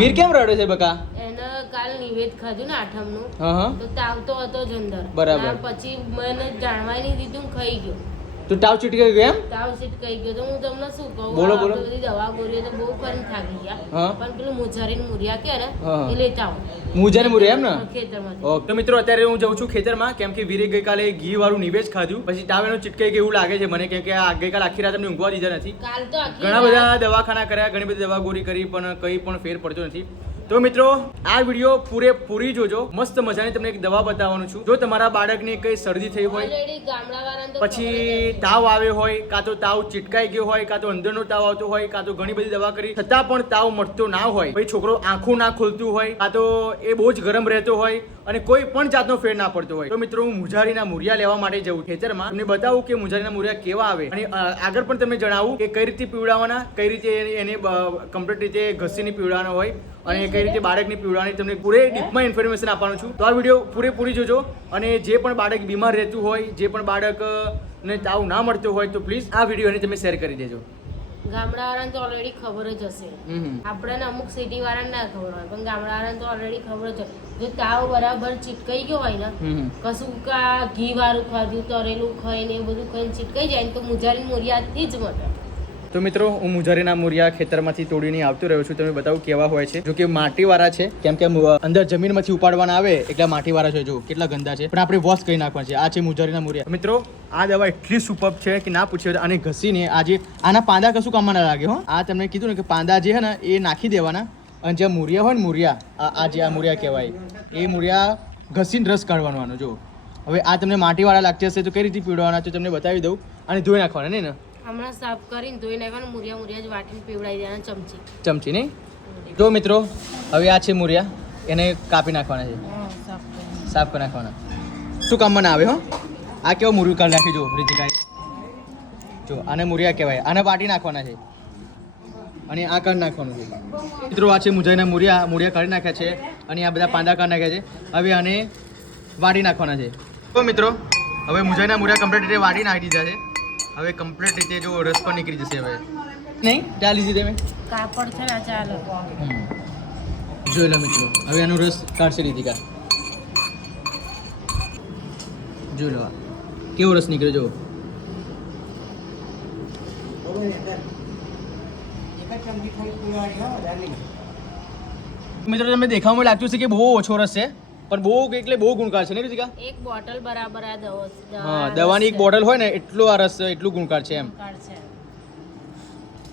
વીર કેમ રડે છે બકા? એને કાલ નિવેદ ખાધું ને આઠમનું, હા તો તાવ તો હતો જ અંદર. બરાબર. પછી મને જાણવા નહીં દીધું, ખાઈ ગયો. તું તાવ ચીટકાઈ ગયો એમ? તાવ સીટ ખાઈ ગયો. તો હું તમને શું કહું, બોલો, બોલો. આ બધી દવા ગોળીઓ તો બહુ કરીને થાકી ગયા. હા. પણ પેલું મુજારીને મુરિયા કે ને હા. એ લેતા આવો મુજાને મુરે એમ ને? ખેતરમાંથી. ઓકે તો મિત્રો અત્યારે હું જઉં છું ખેતરમાં, કેમ કે વીરે ગઈકાલે ઘી વાળું નિવેજ ખાધું, પછી તાવ એનો ચીટકાઈ ગયો એવું લાગે છે મને, કેમ કે આ ગઈકાલે આખી રાત અમને ઊંઘવા દીધા નથી. કાલ તો આખી ઘણા રાત બધા દવાખાના કર્યા, ઘણી બધી દવા ગોળી કરી, પણ કંઈ પણ ફેર પડતો નથી. તો મિત્રો આ વિડીયો પૂરેપૂરી જોજો. મસ્ત મજાની તમને એક દવા બતાવવાનું છું. જો તમારા બાળકને કઈ શરદી થઈ હોય, already ગામડાવાળાને તો પછી તાવ આવ્યો હોય, કાં તો તાવ ચીટકાઈ ગયો હોય, કાં તો અંદરનો તાવ આવતો હોય, કાં તો ઘણી બધી દવા કરી છતાં પણ તાવ મળતો ના હોય, પછી છોકરો આંખું ના ખોલતું હોય, કાં તો એ બહુ જ ગરમ રહેતો હોય અને કોઈ પણ જાતનો ફેર ના પડતો હોય, તો મિત્રો હું મુજારીના મુરિયા લેવા માટે જઉં ખેતરમાં. તમને બતાવું કે મુજારીના મુરિયા કેવા આવે, અને આગળ પણ તમને જણાવું કે કઈ રીતે પીવડાવવાના, કઈ રીતે એને કમ્પ્લીટ રીતે ઘસીને પીવડાવવાનો હોય, અને કઈ રીતે બાળકને પીવડાવવાની તમને પૂરે ડીપમાં ઇન્ફોર્મેશન આપવાનું છું. તો આ વિડીયો પૂરેપૂરી જોજો. અને જે પણ બાળક બીમાર રહેતું હોય, જે પણ બાળકને તાવ ના મળતો હોય, તો પ્લીઝ આ વિડીયોને તમે શેર કરી દેજો. ગામડાવાળાને તો ઓલરેડી ખબર જ હશે. આપણને અમુક સિટી વાળાને ના ખબર હોય, પણ ગામડાવાળાને તો ઓલરેડી ખબર જ હોય. જો તાવ બરાબર ચીટકાઈ ગયો હોય ને, કશું કા ઘી વાળું ખાધું, તરેલું ખાઈને એ બધું ખાઈને ચીટકાઈ જાય ને, તો મુજારી મુરિયાથી જ મટે. તો મિત્રો હું મુજારીના મુરિયા ખેતરમાંથી તોડીને આવતો રહ્યો છું. તમે બતાવું કેવા હોય છે. જો કે માટીવાળા છે, કેમ કે અંદર જમીનમાંથી ઉપાડવાના આવે એટલે માટીવાળા છે. જો કેટલા ગંદા છે, પણ આપણે વોશ કરી નાખવાના છે. આ છે મુજારીના મુરિયા. મિત્રો આ દવા એટલી સુપર છે કે ના પૂછ્યો. આને ઘસીને આજે આના પાંદા કશું કામમાં ના લાગે હો. આ તમને કીધું ને કે પાંદા જે છે ને એ નાખી દેવાના, અને જે મુરિયા હોય ને મુરિયા, આ જે આ મુરિયા કહેવાય, એ મુરિયા ઘસીને રસ કાઢવાનો આનો. જો હવે આ તમને માટીવાળા લાગતી હશે તો કઈ રીતે પીવડાવવાના તો તમને બતાવી દઉં. અને ધોઈ નાખવાના નહીં ને, હમણાં સાફ કરીને ધોઈ નાખવાનું. મુરિયા જ વાટીને પીવડાવી દેવાના ચમચી નહીં. તો મિત્રો હવે આ છે મુરિયા, એને કાપી નાખવાના છે, સાફ કરી નાખવાના. શું કામમાં ના આવે હો. આ કેવો મુરિયું કાઢી નાખી જો રીતિકાએ. જો આને મુરિયા કહેવાય. આને વાટી નાખવાના છે અને આ કાઢી નાખવાનું છે. મિત્રો આ છે મુજારીના મુરિયા કાઢી નાખ્યા છે, અને આ બધા પાંદા કાઢી નાખ્યા છે. હવે આને વાટી નાખવાના છે. તો મિત્રો હવે મુજારીના મુરિયા કમ્પ્લીટ રીતે વાટી નાખી દીધા છે. હવે કમ્પ્લીટ રીતે જો રસ પણ નીકળી જશે. હવે નહીં ત્યાં લીધી તમે કાપડ છે ને, ચાલો જોઈ લો મિત્રો. હવે આનો રસ કાઢશે રીતિકા. જોઈ લો કેવો રસ નીકળ્યો. જો મિત્રો તમને દેખાવામાં લાગતું છે કે બહુ ઓછો રસ છે, પણ બહુ એટલે બહુ ગુણકાર છે ને રીતિકા. એક બોટલ બરાબર આ દવા. હા, દવાની એક બોટલ હોય ને એટલો આ રસ એટલું ગુણકાર છે એમ.